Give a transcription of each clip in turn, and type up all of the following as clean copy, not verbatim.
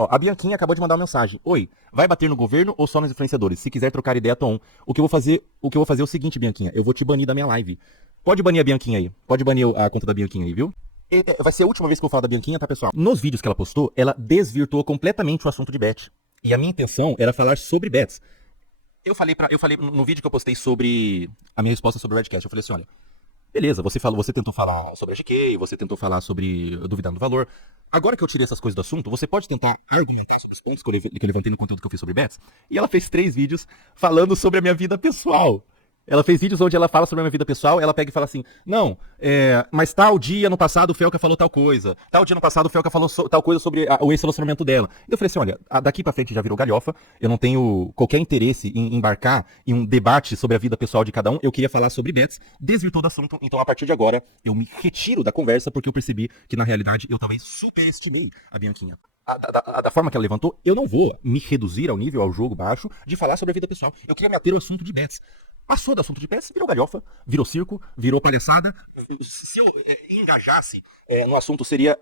Ó, a Bianquinha acabou de mandar uma mensagem. Oi, vai bater no governo ou só nos influenciadores? Se quiser trocar ideia, tô on. O que eu vou fazer é o seguinte, Bianquinha. Eu vou te banir da minha live. Pode banir a Bianquinha aí. Pode banir a conta da Bianquinha aí, viu? Vai ser a última vez que eu vou falar da Bianquinha, tá, pessoal? Nos vídeos que ela postou, ela desvirtuou completamente o assunto de bet. E a minha intenção era falar sobre bets. Eu falei no vídeo que eu postei sobre a minha resposta sobre o Redcast, eu falei assim, olha, beleza, você tentou falar sobre a GK, você tentou falar sobre duvidando do valor. Agora que eu tirei essas coisas do assunto, você pode tentar argumentar sobre os pontos que eu levantei no conteúdo que eu fiz sobre bets. E ela fez 3 vídeos falando sobre a minha vida pessoal. Ela fez vídeos onde ela fala sobre a minha vida pessoal, ela pega e fala assim, não, mas tal dia no passado o Felca falou tal coisa, tal dia no passado o Felca falou tal coisa sobre o ex-relacionamento dela. E eu falei assim, olha, daqui pra frente já virou galhofa, eu não tenho qualquer interesse em embarcar em um debate sobre a vida pessoal de cada um, eu queria falar sobre bets, desvirtuou do assunto, então a partir de agora eu me retiro da conversa porque eu percebi que na realidade eu talvez superestimei a Bianquinha. Da forma que ela levantou, eu não vou me reduzir ao jogo baixo de falar sobre a vida pessoal. Eu queria me ater ao assunto de bets. Passou do assunto de bets, virou galhofa, virou circo, virou palhaçada. Se eu engajasse no assunto, seria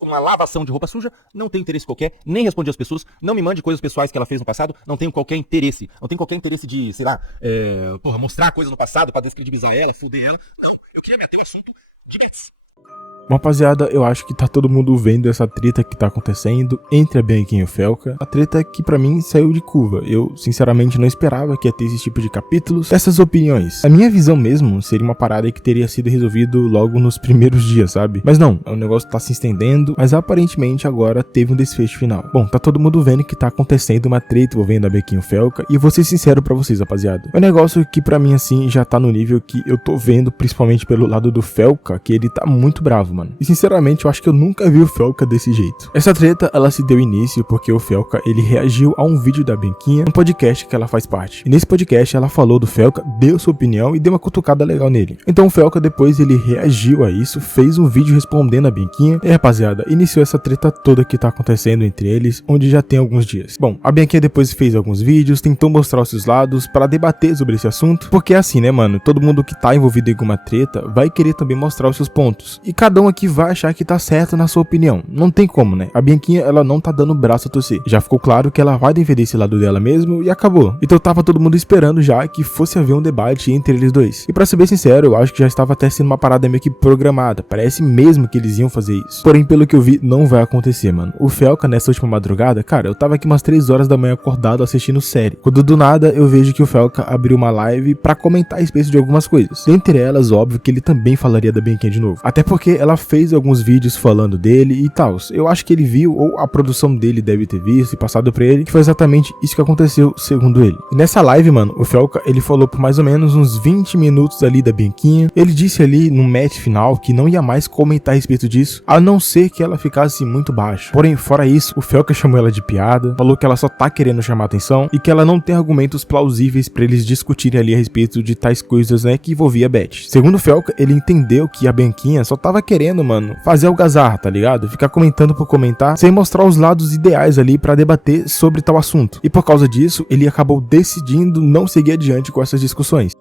uma lavação de roupa suja. Não tenho interesse qualquer, nem respondi às pessoas. Não me mande coisas pessoais que ela fez no passado. Não tenho qualquer interesse. Não tenho qualquer interesse de, sei lá, mostrar coisas no passado pra descredibilizar ela, foder ela. Não, eu queria me ater ao assunto de bets. Bom, rapaziada, eu acho que tá todo mundo vendo essa treta que tá acontecendo entre a Bianquinha e o Felca. A treta que pra mim saiu de curva. Eu, sinceramente, não esperava que ia ter esse tipo de capítulos, essas opiniões. A minha visão mesmo seria uma parada que teria sido resolvido logo nos primeiros dias, sabe? Mas não, o negócio tá se estendendo, mas aparentemente agora teve um desfecho final. Bom, tá todo mundo vendo que tá acontecendo uma treta envolvendo a Bianquinha e o Felca, e eu vou ser sincero pra vocês, rapaziada. É um negócio que pra mim, assim, já tá no nível que eu tô vendo, principalmente pelo lado do Felca, que ele tá muito bravo, mano. E sinceramente, eu acho que eu nunca vi o Felca desse jeito. Essa treta, ela se deu início porque o Felca, ele reagiu a um vídeo da Bianquinha, um podcast que ela faz parte. E nesse podcast, ela falou do Felca, deu sua opinião e deu uma cutucada legal nele. Então o Felca, depois, ele reagiu a isso, fez um vídeo respondendo a Bianquinha. E, rapaziada, iniciou essa treta toda que tá acontecendo entre eles, onde já tem alguns dias. Bom, a Bianquinha depois fez alguns vídeos, tentou mostrar os seus lados para debater sobre esse assunto, porque é assim, né, mano? Todo mundo que tá envolvido em alguma treta vai querer também mostrar os seus pontos. E cada um aqui vai achar que tá certo na sua opinião. Não tem como, né? A Bianquinha, ela não tá dando o braço a torcer. Já ficou claro que ela vai defender esse lado dela mesmo e acabou. Então tava todo mundo esperando já que fosse haver um debate entre eles dois. E pra ser bem sincero, eu acho que já estava até sendo uma parada meio que programada. Parece mesmo que eles iam fazer isso. Porém, pelo que eu vi, não vai acontecer, mano. O Felca, nessa última madrugada, cara, eu tava aqui umas 3 horas da manhã acordado assistindo série. Quando do nada eu vejo que o Felca abriu uma live pra comentar a respeito de algumas coisas. Dentre elas, óbvio que ele também falaria da Bianquinha de novo. Até porque ela fez alguns vídeos falando dele e tal. Eu acho que ele viu, ou a produção dele deve ter visto e passado pra ele, que foi exatamente isso que aconteceu, segundo ele. E nessa live, mano, o Felca, ele falou por mais ou menos uns 20 minutos ali da Bianquinha. Ele disse ali no match final que não ia mais comentar a respeito disso, a não ser que ela ficasse muito baixa. Porém, fora isso, o Felca chamou ela de piada, falou que ela só tá querendo chamar atenção e que ela não tem argumentos plausíveis pra eles discutirem ali a respeito de tais coisas, né, que envolvia bet. Segundo o Felca, ele entendeu que a Bianquinha só tava querendo, mano, fazer algazarra, tá ligado? Ficar comentando por comentar, sem mostrar os lados ideais ali pra debater sobre tal assunto. E por causa disso, ele acabou decidindo não seguir adiante com essas discussões.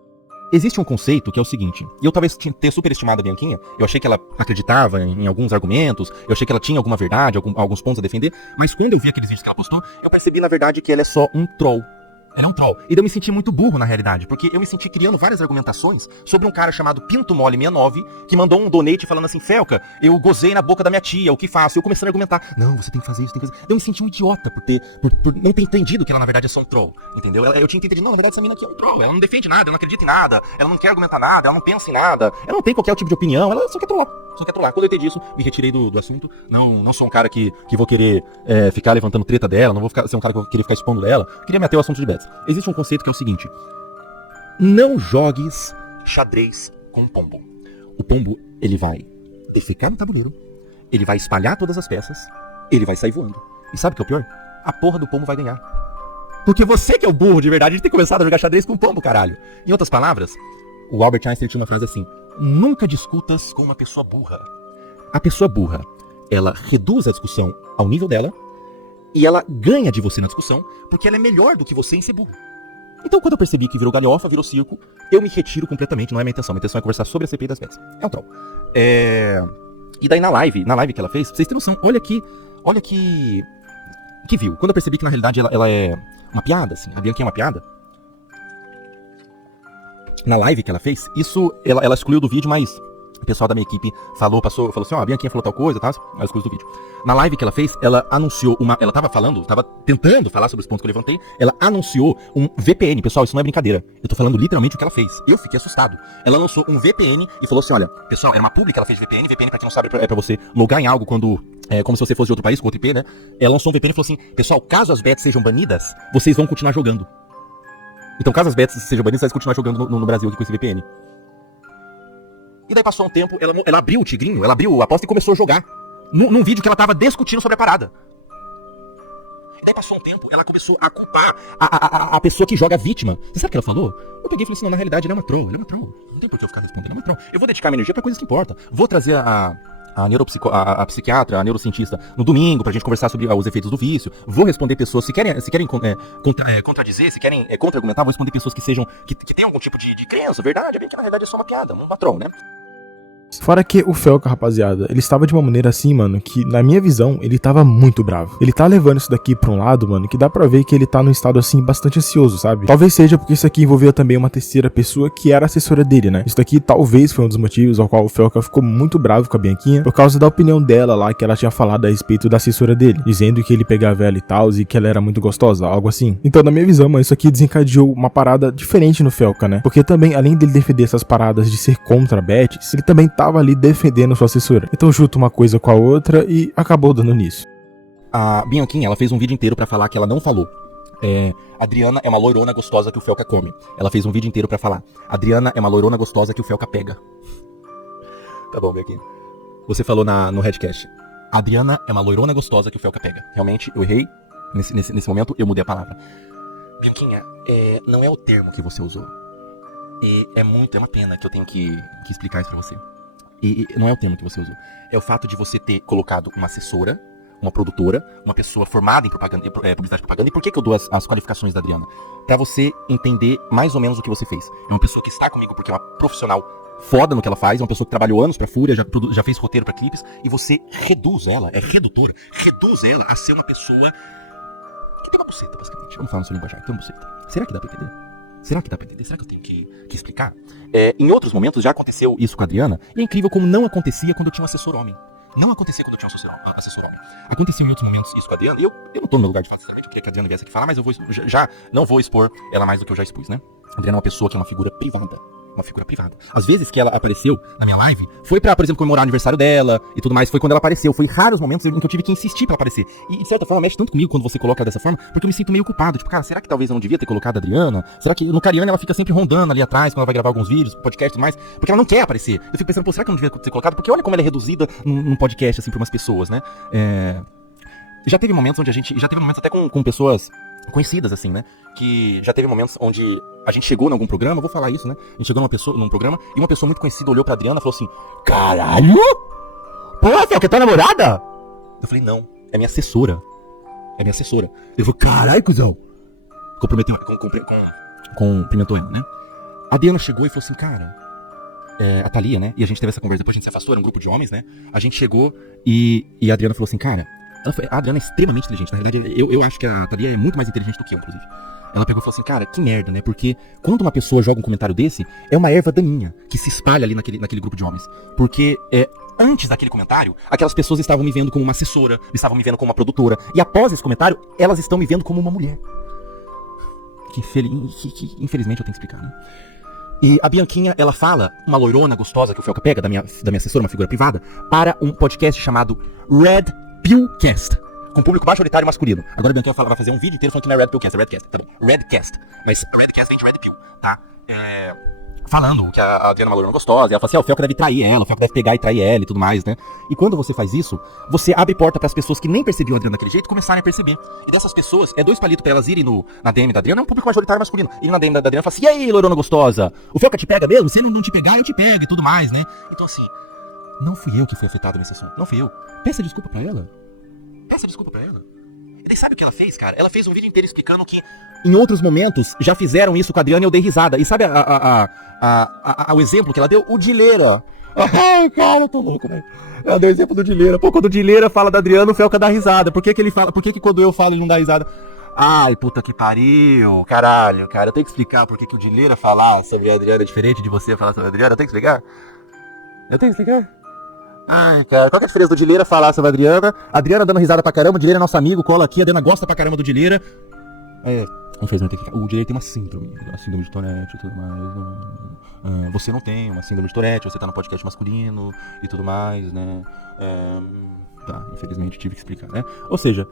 Existe um conceito que é o seguinte, e eu talvez tenha superestimado a Bianquinha, eu achei que ela acreditava em alguns argumentos, eu achei que ela tinha alguma verdade, alguns pontos a defender, mas quando eu vi aqueles vídeos que ela postou, eu percebi na verdade que ela é só um troll. Ela é um troll. E daí eu me senti muito burro na realidade, porque eu me senti criando várias argumentações sobre um cara chamado Pinto Mole 69, que mandou um donate falando assim, Felca, eu gozei na boca da minha tia, o que faço? Eu comecei a argumentar, não, você tem que fazer isso, tem que fazer isso. Eu me senti um idiota por não ter entendido que ela na verdade é só um troll, entendeu? Eu tinha entendido, não, na verdade essa mina aqui é um troll, ela não defende nada, ela não acredita em nada, ela não quer argumentar nada, ela não pensa em nada, ela não tem qualquer tipo de opinião, ela só quer trollar. Quando eu entendi isso, me retirei do assunto. Não sou um cara que vou querer ficar levantando treta dela, não vou ser um cara que vou querer ficar expondo ela. Queria me ater ao assunto de bets. Existe um conceito que é o seguinte: não jogues xadrez com pombo. O pombo, ele vai defecar no tabuleiro, ele vai espalhar todas as peças, ele vai sair voando. E sabe o que é o pior? A porra do pombo vai ganhar. Porque você que é o burro de verdade, de ter começado a jogar xadrez com pombo, caralho. Em outras palavras, o Albert Einstein tinha uma frase assim: nunca discutas com uma pessoa burra. A pessoa burra, ela reduz a discussão ao nível dela e ela ganha de você na discussão porque ela é melhor do que você em ser burro. Então quando eu percebi que virou galhofa, virou circo, eu me retiro completamente, não é minha intenção. Minha intenção é conversar sobre a CPI das bets. É um troll. E daí na live que ela fez, pra vocês terem noção, olha que que viu. Quando eu percebi que na realidade ela é uma piada, assim, a Bianquinha é uma piada, na live que ela fez, isso, ela excluiu do vídeo, mas o pessoal da minha equipe falou assim, a Bianquinha falou tal coisa, tá? Ela excluiu do vídeo. Na live que ela fez, ela anunciou ela tava tentando falar sobre os pontos que eu levantei, ela anunciou um VPN, pessoal, isso não é brincadeira. Eu tô falando literalmente o que ela fez. Eu fiquei assustado. Ela lançou um VPN e falou assim, olha, pessoal, era uma publi que ela fez de VPN, pra quem não sabe, é pra você logar em algo quando, como se você fosse de outro país, com outro IP, né? Ela lançou um VPN e falou assim, pessoal, caso as bets sejam banidas, vocês vão continuar jogando. Então, caso as bets sejam banidas, vocês vão continuar jogando no Brasil aqui com esse VPN. E daí passou um tempo, ela abriu o tigrinho, ela abriu a aposta e começou a jogar. Num vídeo que ela tava discutindo sobre a parada. E daí passou um tempo, ela começou a culpar a pessoa que joga a vítima. Você sabe o que ela falou? Eu peguei e falei assim, não, na realidade ela é uma troll, Não tem por que eu ficar respondendo, ela é uma troll. Eu vou dedicar minha energia pra coisas que importam. Vou trazer a psiquiatra, a neurocientista no domingo pra gente conversar sobre os efeitos do vício. Vou responder pessoas, se querem contradizer, se querem contra-argumentar, vou responder pessoas que tenham algum tipo de crença, verdade, é bem que na realidade é só uma piada, um patrão, né? Fora que o Felca, rapaziada, ele estava de uma maneira assim, mano, que na minha visão, ele tava muito bravo. Ele tá levando isso daqui pra um lado, mano, que dá pra ver que ele tá num estado assim, bastante ansioso, sabe? Talvez seja porque isso aqui envolvia também uma terceira pessoa que era assessora dele, né? Isso daqui talvez foi um dos motivos ao qual o Felca ficou muito bravo com a Bianquinha, por causa da opinião dela lá, que ela tinha falado a respeito da assessora dele, dizendo que ele pegava ela e tal, e que ela era muito gostosa, algo assim. Então, na minha visão, mano, isso aqui desencadeou uma parada diferente no Felca, né? Porque também, além dele defender essas paradas de ser contra a Bets, ele também tava ali defendendo sua assessora. Então junta uma coisa com a outra e acabou dando nisso. A Bianquinha, ela fez um vídeo inteiro pra falar que ela não falou. Adriana é uma loirona gostosa que o Felca come. Ela fez um vídeo inteiro pra falar. Adriana é uma loirona gostosa que o Felca pega. Tá bom, Bianquinha. Você falou no Redcast. Adriana é uma loirona gostosa que o Felca pega. Realmente, eu errei. Nesse momento, eu mudei a palavra. Bianquinha, não é o termo que você usou. É uma pena que eu tenho que explicar isso pra você. E não é o termo que você usou. É o fato de você ter colocado uma assessora, uma produtora, uma pessoa formada em publicidade e propaganda. E por que eu dou as qualificações da Adriana? Pra você entender mais ou menos o que você fez. É uma pessoa que está comigo porque é uma profissional foda no que ela faz, é uma pessoa que trabalhou anos pra Fúria, já fez roteiro pra clipes, e você reduz ela, reduz ela a ser uma pessoa que tem uma buceta, basicamente. Vamos falar no seu linguajar, tem uma buceta. Será que dá pra entender? Será que eu tenho que explicar? Em outros momentos já aconteceu isso com a Adriana, e é incrível como não acontecia quando eu tinha um assessor homem. Não acontecia quando eu tinha um assessor homem. Aconteceu em outros momentos isso com a Adriana, e eu não tô no meu lugar de fato, sinceramente, eu queria que a Adriana viesse aqui falar, mas eu já não vou expor ela mais do que eu já expus, né? A Adriana é uma pessoa que é uma figura privada. Uma figura privada. Às vezes que ela apareceu na minha live, foi pra, por exemplo, comemorar o aniversário dela e tudo mais, foi quando ela apareceu. Foi raros momentos em que eu tive que insistir pra aparecer. E de certa forma mexe tanto comigo quando você coloca dessa forma, porque eu me sinto meio culpado. Tipo, cara, será que talvez eu não devia ter colocado a Adriana? Será que no Cariane ela fica sempre rondando ali atrás quando ela vai gravar alguns vídeos, podcast e tudo mais? Porque ela não quer aparecer. Eu fico pensando, pô, será que eu não devia ter colocado? Porque olha como ela é reduzida num podcast, assim, por umas pessoas, né? Já teve momentos onde já teve momentos até com pessoas conhecidas, assim, né? Que já teve momentos onde a gente chegou em algum programa, vou falar isso, né? A gente chegou num programa e uma pessoa muito conhecida olhou pra Adriana e falou assim: caralho? Pô, você é que é tua namorada? Eu falei, não, é minha assessora. É minha assessora. Ele falou, caralho, cuzão. Cumprimentou ela, né? A Adriana chegou e falou assim, cara, a Thalia, né? E a gente teve essa conversa, depois a gente se afastou, era um grupo de homens, né? A gente chegou e a Adriana falou assim, cara, a Adriana é extremamente inteligente. Na realidade, eu acho que a Thalia é muito mais inteligente do que eu, inclusive. Ela pegou e falou assim, cara, que merda, né? Porque quando uma pessoa joga um comentário desse, é uma erva daninha que se espalha ali naquele grupo de homens. Porque antes daquele comentário, aquelas pessoas estavam me vendo como uma assessora, estavam me vendo como uma produtora. E após esse comentário, elas estão me vendo como uma mulher. Que infelizmente eu tenho que explicar, né? E a Bianquinha, ela fala, uma loirona gostosa que o Felca pega, da minha assessora, uma figura privada, para um podcast chamado Red Pillcast, com público majoritário masculino. Agora a Bianquinha vai fazer um vídeo inteiro falando que não é Red Pillcast, é Redcast, tá bom? Redcast. Mas Redcast vem de Red Pill, tá? Falando que a Adriana é uma loirona gostosa, e ela fala assim, o Felca deve trair ela, o Felca deve pegar e trair ela e tudo mais, né? E quando você faz isso, você abre porta para as pessoas que nem percebiam a Adriana daquele jeito começarem a perceber. E dessas pessoas, é 2 palitos pra elas irem na DM da Adriana, é um público majoritário masculino. E na DM da Adriana fala assim, e aí, loirona gostosa? O Felca te pega mesmo? Se ele não te pegar, eu te pego e tudo mais, né? Então assim, não fui eu que fui afetado nesse assunto, não fui eu. Peça desculpa pra ela. E daí sabe o que ela fez, cara? Ela fez um vídeo inteiro explicando que em outros momentos já fizeram isso com a Adriana e eu dei risada. E sabe o exemplo que ela deu? O Dileira. Ai, cara, eu tô louco, velho. Eu dei o exemplo do Dileira. Pô, quando o Dileira fala da Adriana, o Felca dá risada. Por que ele fala? Por que quando eu falo ele não dá risada? Ai, puta que pariu. Caralho, cara. Eu tenho que explicar por que o Dileira falar sobre a Adriana é diferente de você falar sobre a Adriana. Eu tenho que explicar? Ai, cara, qual que é a diferença do Dileira falar sobre a Adriana dando risada pra caramba, o Dileira é nosso amigo, cola aqui, a Adriana gosta pra caramba do Dileira. Infelizmente o Dileira tem uma síndrome de Tourette e tudo mais. Você não tem uma síndrome de Tourette, você tá no podcast masculino e tudo mais, né? Infelizmente tive que explicar, né? Ou seja,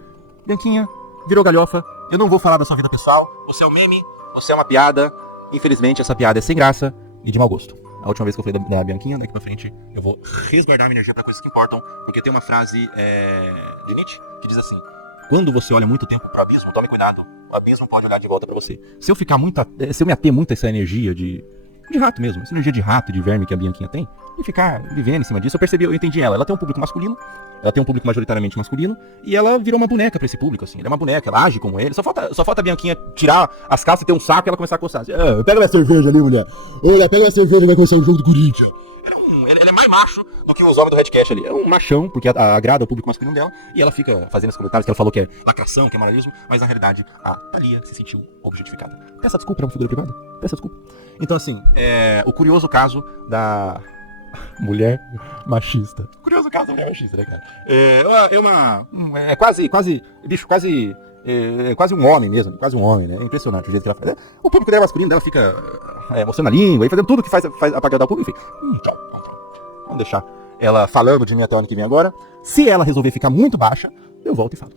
Bianquinha virou galhofa, eu não vou falar da sua vida pessoal, você é um meme, você é uma piada, infelizmente essa piada é sem graça e de mau gosto. A última vez que eu falei da Bianquinha, daqui pra frente eu vou resguardar minha energia pra coisas que importam, porque tem uma frase de Nietzsche que diz assim: quando você olha muito tempo pro abismo, tome cuidado, o abismo pode olhar de volta pra você. Se eu me ater muito a essa energia de rato mesmo, essa energia de rato e de verme que a Bianquinha tem, e ficar vivendo em cima disso, eu entendi ela tem um público masculino, ela tem um público majoritariamente masculino, e ela virou uma boneca pra esse público, assim, ela é uma boneca, ela age como ele, só falta a Bianquinha tirar as calças e ter um saco e ela começar a coçar, assim, pega minha cerveja ali, mulher, olha, pega minha cerveja e vai começar o jogo do Corinthians. Ele é mais macho do que os homens do Redcast ali, é um machão, porque agrada o público masculino dela, e ela fica fazendo esses comentários que ela falou que é lacração, que é moralismo, mas na realidade a Thalia se sentiu objetificada. Peça desculpa pra uma figura privada, peça desculpa. Então assim, o curioso caso da mulher machista. Curioso caso da mulher machista, né, cara? É quase um homem mesmo, quase um homem, né? É impressionante o jeito que ela faz. O público dela masculino, dela fica mostrando a língua e fazendo tudo que faz apagar o público. Enfim, vamos deixar ela falando de mim até o ano que vem agora. Se ela resolver ficar muito baixa, eu volto e falo.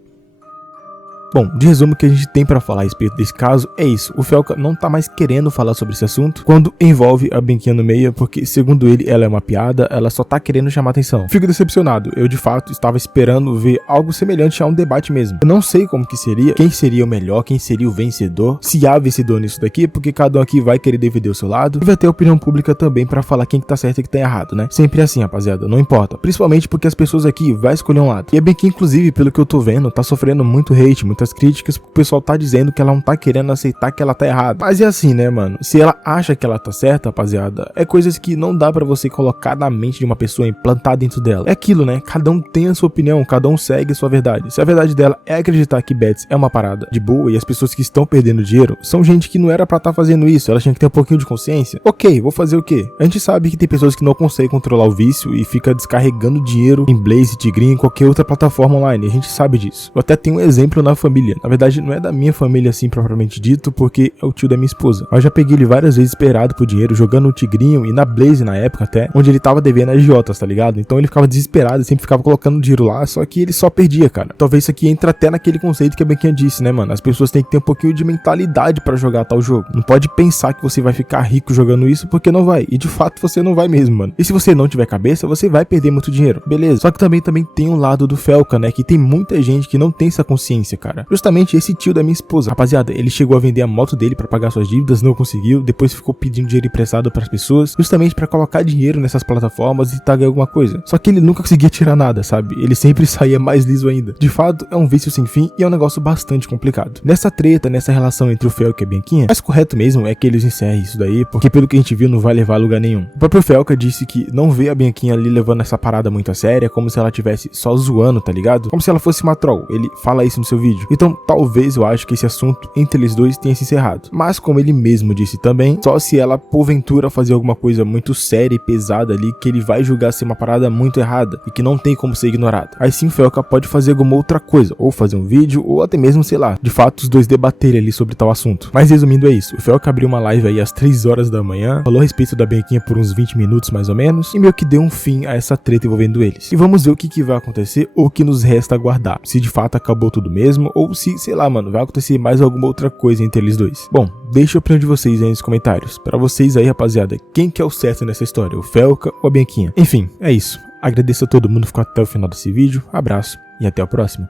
Bom, de resumo, o que a gente tem pra falar a respeito desse caso é isso. O Felca não tá mais querendo falar sobre esse assunto quando envolve a Bianquinha no meio, porque segundo ele, ela é uma piada, ela só tá querendo chamar atenção. Fico decepcionado, eu de fato estava esperando ver algo semelhante a um debate mesmo. Eu não sei como que seria, quem seria o melhor, quem seria o vencedor, se há vencedor nisso daqui, porque cada um aqui vai querer defender o seu lado, e vai ter opinião pública também pra falar quem que tá certo e quem tá errado, né? Sempre assim, rapaziada, não importa. Principalmente porque as pessoas aqui vai escolher um lado. E a Bianquinha, inclusive, pelo que eu tô vendo, tá sofrendo muito hate, muitas críticas, porque o pessoal tá dizendo que ela não tá querendo aceitar que ela tá errada. Mas é assim, né, mano? Se ela acha que ela tá certa, rapaziada, é coisas que não dá pra você colocar na mente de uma pessoa, implantar dentro dela. É aquilo, né? Cada um tem a sua opinião, cada um segue a sua verdade. Se a verdade dela é acreditar que bets é uma parada de boa e as pessoas que estão perdendo dinheiro são gente que não era pra tá fazendo isso, elas tinham que ter um pouquinho de consciência. Ok, vou fazer o quê? A gente sabe que tem pessoas que não conseguem controlar o vício e fica descarregando dinheiro em Blaze, Tigrinho, em qualquer outra plataforma online. A gente sabe disso. Eu até tenho um exemplo na família. Na verdade, não é da minha família assim propriamente dito, porque é o tio da minha esposa. Eu já peguei ele várias vezes esperado por dinheiro, jogando no Tigrinho e na Blaze na época até, onde ele tava devendo a agiotas, tá ligado? Então ele ficava desesperado e sempre ficava colocando dinheiro lá, só que ele só perdia, cara. Talvez isso aqui entre até naquele conceito que a Bianquinha disse, né, mano? As pessoas têm que ter um pouquinho de mentalidade pra jogar tal jogo. Não pode pensar que você vai ficar rico jogando isso, porque não vai. E de fato você não vai mesmo, mano. E se você não tiver cabeça, você vai perder muito dinheiro. Beleza. Só que também tem um lado do Felca, né? Que tem muita gente que não tem essa consciência, cara. Justamente esse tio da minha esposa. Rapaziada, ele chegou a vender a moto dele pra pagar suas dívidas, não conseguiu, depois ficou pedindo dinheiro emprestado pras pessoas, justamente pra colocar dinheiro nessas plataformas e tagar alguma coisa. Só que ele nunca conseguia tirar nada, sabe? Ele sempre saía mais liso ainda. De fato, é um vício sem fim e é um negócio bastante complicado. Nessa treta, nessa relação entre o Felca e a Bianquinha, o mais correto mesmo é que eles encerrem isso daí, porque pelo que a gente viu não vai levar a lugar nenhum. O próprio Felca disse que não vê a Bianquinha ali levando essa parada muito a séria, como se ela tivesse só zoando, tá ligado? Como se ela fosse uma troll. Ele fala isso no seu vídeo. Então, talvez eu acho que esse assunto entre eles dois tenha se encerrado. Mas como ele mesmo disse também, só se ela porventura fazer alguma coisa muito séria e pesada ali que ele vai julgar ser uma parada muito errada e que não tem como ser ignorada. Aí sim o Felca pode fazer alguma outra coisa, ou fazer um vídeo, ou até mesmo, sei lá, de fato os dois debaterem ali sobre tal assunto. Mas resumindo é isso, o Felca abriu uma live aí às 3 horas da manhã, falou a respeito da Bianquinha por uns 20 minutos mais ou menos, e meio que deu um fim a essa treta envolvendo eles. E vamos ver o que vai acontecer ou o que nos resta aguardar. Se de fato acabou tudo mesmo, ou se, sei lá, mano, vai acontecer mais alguma outra coisa entre eles dois. Bom, deixa a opinião de vocês aí nos comentários. Pra vocês aí, rapaziada, quem que é o certo nessa história? O Felca ou a Bianquinha? Enfim, é isso. Agradeço a todo mundo que ficou até o final desse vídeo. Abraço e até o próximo.